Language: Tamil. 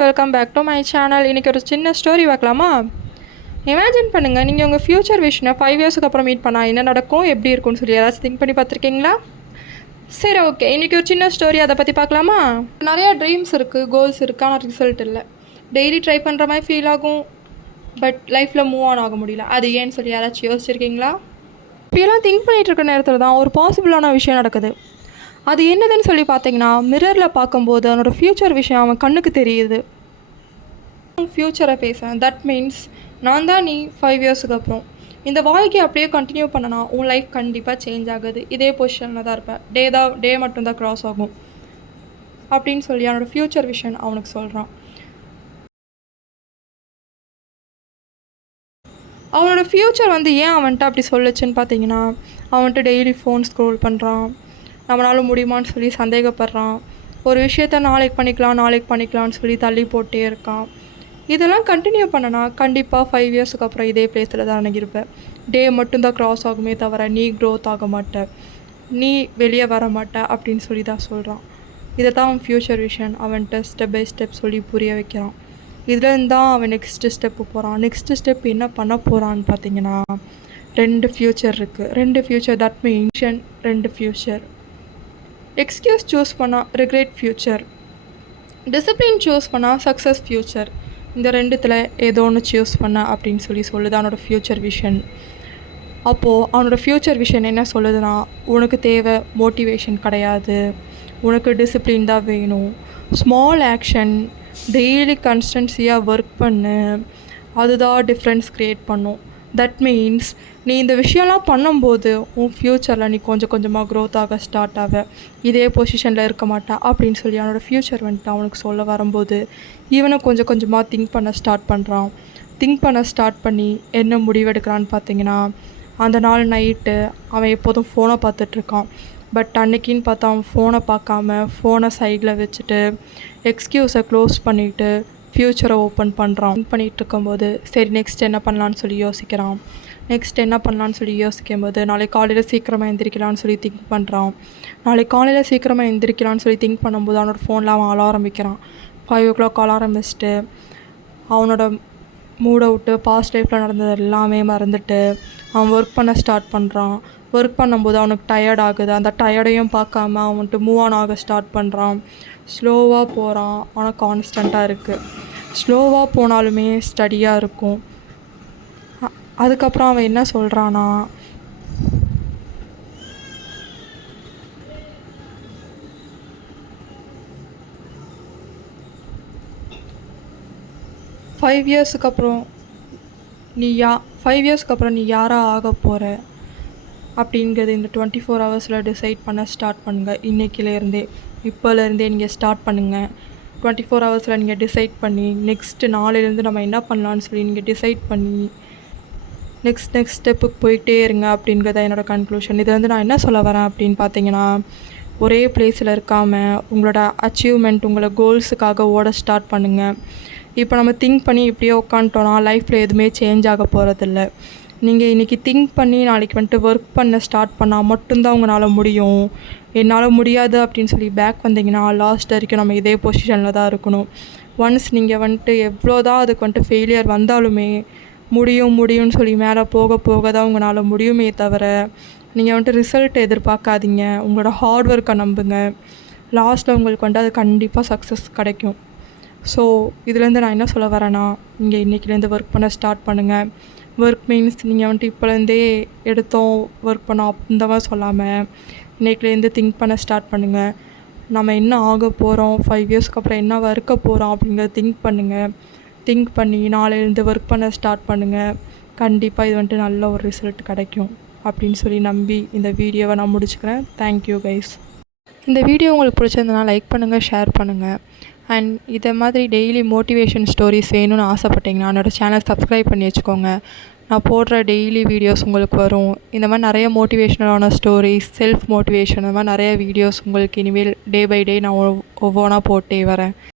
Welcome back to my channel. இன்றைக்கி ஒரு சின்ன ஸ்டோரி பார்க்கலாமா? இமேஜின் பண்ணுங்கள், நீங்கள் உங்கள் ஃப்யூச்சர் விஷனை 5 இயர்ஸுக்கு அப்புறம் மீட் பண்ணால் என்ன நடக்கும், எப்படி இருக்கும்னு சொல்லி ஏதாச்சும் திங்க் பண்ணி பார்த்துருக்கீங்களா? சரி, ஓகே. இன்றைக்கி ஒரு சின்ன ஸ்டோரி, அதை பற்றி பார்க்கலாமா? நிறையா ட்ரீம்ஸ் இருக்குது, கோல்ஸ் இருக்குது, ஆனால் ரிசல்ட் இல்லை. டெய்லி ட்ரை பண்ணுற மாதிரி ஃபீல் ஆகும், பட் லைஃப்பில் மூவ் ஆன் ஆக முடியல. அது ஏன்னு சொல்லி யாராச்சும் யோசிச்சிருக்கீங்களா? இப்போலாம் திங்க் பண்ணிகிட்டு இருக்க நேரத்தில் தான் ஒரு பாசிபிளான விஷயம் நடக்குது. அது என்னதுன்னு சொல்லி பார்த்தீங்கன்னா, மிரரில் பார்க்கும்போது அவனோட ஃப்யூச்சர் விஷயம் அவன் கண்ணுக்கு தெரியுது. ஃப்யூச்சரை பேசுகிறேன், தட் மீன்ஸ் நான் தான் நீ 5 இயர்ஸுக்கு அப்புறம். இந்த வாழ்க்கையை அப்படியே கண்டினியூ பண்ணனா உன் லைஃப் கண்டிப்பாக சேஞ்ச் ஆகுது. இதே பொசிஷனில் தான் இருப்பேன், டே மட்டும்தான் க்ராஸ் ஆகும் அப்படின்னு சொல்லி அவனோட ஃப்யூச்சர் விஷன் அவனுக்கு சொல்கிறான். அவனோட ஃப்யூச்சர் ஏன் அவன்கிட்ட அப்படி சொல்லுச்சுன்னு பார்த்தீங்கன்னா, அவன்கிட்ட டெய்லி ஃபோன் ஸ்க்ரோல் பண்ணுறான், நம்மளால் முடியுமான்னு சொல்லி சந்தேகப்படுறான், ஒரு விஷயத்த நாளைக்கு பண்ணிக்கலாம்னு சொல்லி தள்ளி போட்டே இருக்கான். இதெல்லாம் கண்டினியூ பண்ணனா கண்டிப்பாக 5 இயர்ஸுக்கு அப்புறம் இதே பிளேஸில் தான் இருப்பேன். டே மட்டும்தான் க்ராஸ் ஆகுமே தவிர நீ க்ரோத் ஆக மாட்ட, நீ வெளியே வர மாட்ட அப்படின்னு சொல்லி தான் சொல்கிறான். இதை தான் அவன் ஃப்யூச்சர் விஷன் அவன்கிட்ட ஸ்டெப் பை ஸ்டெப் சொல்லி புரிய வைக்கிறான். இதுலேருந்து தான் அவன் நெக்ஸ்ட்டு ஸ்டெப்பு போகிறான். நெக்ஸ்ட்டு ஸ்டெப் என்ன பண்ண போகிறான்னு பார்த்தீங்கன்னா, 2 ஃப்யூச்சர் இருக்குது. 2 future, that means 2 future. Excuse choose பண்ணால் ரிக்ரெட் ஃப்யூச்சர், டிசிப்ளின் சூஸ் பண்ணால் சக்ஸஸ் ஃப்யூச்சர். இந்த 2த்தில் ஏதோ ஒன்று சூஸ் பண்ண அப்படின்னு சொல்லி சொல்லுது அவனோட ஃப்யூச்சர் விஷன். அப்போது அவனோட ஃப்யூச்சர் விஷன் என்ன சொல்லுதுன்னா, உனக்கு தேவை மோட்டிவேஷன் கிடையாது, உனக்கு டிசிப்ளின் தான் வேணும். ஸ்மால் ஆக்ஷன், டெய்லி கன்ஸ்டன்சியாக ஒர்க் பண்ணு, அதுதான் டிஃப்ரென்ஸ் க்ரியேட் பண்ணும். தட் மீன்ஸ் நீ இந்த விஷயம்லாம் பண்ணும்போது உன் ஃப்யூச்சரில் நீ கொஞ்சம் கொஞ்சமாக க்ரோத் ஆக ஸ்டார்ட் ஆக, இதே பொசிஷனில் இருக்க மாட்டேன் அப்படின்னு சொல்லி அவனோட ஃப்யூச்சர் அவனுக்கு சொல்ல வரும்போது இவனை கொஞ்சம் கொஞ்சமாக திங்க் பண்ண ஸ்டார்ட் பண்ணுறான். திங்க் பண்ண ஸ்டார்ட் பண்ணி என்ன முடிவெடுக்கிறான்னு பார்த்தீங்கன்னா, அந்த நாள் நைட்டு அவன் எப்போதும் ஃபோனை பார்த்துட்ருக்கான். பட் அன்னைக்கின்னு பார்த்தா அவன் ஃபோனை பார்க்காம ஃபோனை சைடில் வச்சுட்டு எக்ஸ்கியூஸை க்ளோஸ் பண்ணிவிட்டு ஃப்யூச்சரை ஓப்பன் பண்ணுறான். திங்க் பண்ணிகிட்டு இருக்கும்போது சரி நெக்ஸ்ட் என்ன பண்ணலான்னு சொல்லி யோசிக்கிறான். நாளைக்கு காலையில் சீக்கிரமாக எந்திரிக்கலான்னு சொல்லி திங்க் பண்ணுறான். நாளைக்கு காலையில் சீக்கிரமாக எந்திரிக்கலான்னு சொல்லி திங்க் பண்ணும்போது அவனோட ஃபோனில் அவன் அலாரம் வைக்கிறான். 5 o'clock அலாரம் வச்சுட்டு அவனோட மூடை விட்டு பாஸ்ட் லைஃப்பில் நடந்தது எல்லாமே மறந்துட்டு அவன் ஒர்க் பண்ண ஸ்டார்ட் பண்ணுறான். ஒர்க் பண்ணும்போது அவனுக்கு டயர்ட் ஆகுது. அந்த டயர்டையும் பார்க்காம அவன்ட்டு மூவ் ஆன் ஆக ஸ்டார்ட் பண்ணுறான். ஸ்லோவாக போகிறான், ஆனால் கான்ஸ்டண்ட்டாக இருக்குது. ஸ்லோவாக போனாலுமே ஸ்டடியாக இருக்கும். அதுக்கப்புறம் அவன் என்ன சொல்கிறான்னா, ஃபைவ் இயர்ஸுக்கு அப்புறம் நீ யாராக ஆக போகிற அப்படிங்கிறது இந்த 24 ஹவர்ஸில் டிசைட் பண்ண ஸ்டார்ட் பண்ணுங்கள். இப்போலேருந்தே நீங்கள் ஸ்டார்ட் பண்ணுங்கள். 24 ஹவர்ஸில் நீங்கள் டிசைட் பண்ணி நெக்ஸ்ட்டு நாளையிலேருந்து நம்ம என்ன பண்ணலான்னு சொல்லி நீங்கள் டிசைட் பண்ணி நெக்ஸ்ட் ஸ்டெப்புக்கு போயிட்டே இருங்க அப்படிங்கிறத என்னோடய கன்க்ளூஷன். இதுலேருந்து நான் என்ன சொல்ல வரேன் அப்படின்னு பார்த்தீங்கன்னா, ஒரே பிளேஸில் இருக்காமல் உங்களோட அச்சீவ்மெண்ட், உங்களை கோல்ஸுக்காக ஓட ஸ்டார்ட் பண்ணுங்கள். இப்போ நம்ம திங்க் பண்ணி இப்படியே உட்காந்துட்டோன்னா லைஃப்பில் எதுவுமே சேஞ்ச் ஆக போகிறதில்ல. நீங்கள் இன்றைக்கி திங்க் பண்ணி நாளைக்கு ஒர்க் பண்ண ஸ்டார்ட் பண்ணால் மட்டும்தான் உங்களால் முடியும். என்னால் முடியாது அப்படின்னு சொல்லி பேக் வந்தீங்கன்னா லாஸ்ட் வரைக்கும் நம்ம இதே பொசிஷனில் தான் இருக்கணும். ஒன்ஸ் நீங்கள் எவ்வளோ தான் அதுக்கு ஃபெயிலியர் வந்தாலுமே முடியும்னு சொல்லி மேலே போக தான் உங்களால் முடியுமே தவிர நீங்கள் ரிசல்ட் எதிர்பார்க்காதீங்க. உங்களோட ஹார்ட் ஒர்க்கை நம்புங்க. லாஸ்ட்டில் உங்களுக்கு அது கண்டிப்பாக சக்ஸஸ் கிடைக்கும். ஸோ இதுலேருந்து நான் என்ன சொல்ல வரேன்னா, நீங்கள் இன்றைக்கிலேருந்து ஒர்க் பண்ண ஸ்டார்ட் பண்ணுங்கள். ஒர்க் மீன்ஸ் நீங்கள் இப்போலேருந்தே எடுத்தோம் ஒர்க் பண்ணோம் அந்த மாதிரி சொல்லாமல் இன்றைக்கிலேருந்து திங்க் பண்ண ஸ்டார்ட் பண்ணுங்கள். நம்ம என்ன ஆக போகிறோம், 5 இயர்ஸ்க்கு அப்புறம் என்ன இருக்க போகிறோம் அப்படிங்கிறத திங்க் பண்ணுங்கள். திங்க் பண்ணி நாளையிலேருந்து ஒர்க் பண்ண ஸ்டார்ட் பண்ணுங்கள். கண்டிப்பாக இது நல்ல ஒரு ரிசல்ட் கிடைக்கும் அப்படின்னு சொல்லி நம்பி இந்த வீடியோவை நான் முடிச்சுக்கிறேன். Thank you guys. இந்த வீடியோ உங்களுக்கு பிடிச்சிருந்தனா லைக் பண்ணுங்கள், ஷேர் பண்ணுங்கள். அண்ட் இதை மாதிரி டெய்லி மோட்டிவேஷன் ஸ்டோரிஸ் வேணும்னு ஆசைப்பட்டீங்கன்னா என்னோடய சேனல் சப்ஸ்கிரைப் பண்ணி வச்சுக்கோங்க. நான் போடுற டெய்லி வீடியோஸ் உங்களுக்கு வரும். இந்த மாதிரி நிறைய மோட்டிவேஷ்னலான ஸ்டோரிஸ், செல்ஃப் மோட்டிவேஷன், இந்த மாதிரி நிறைய வீடியோஸ் உங்களுக்கு இனிமேல் டே பை டே நான் ஒவ்வொன்றா போட்டே வரேன்.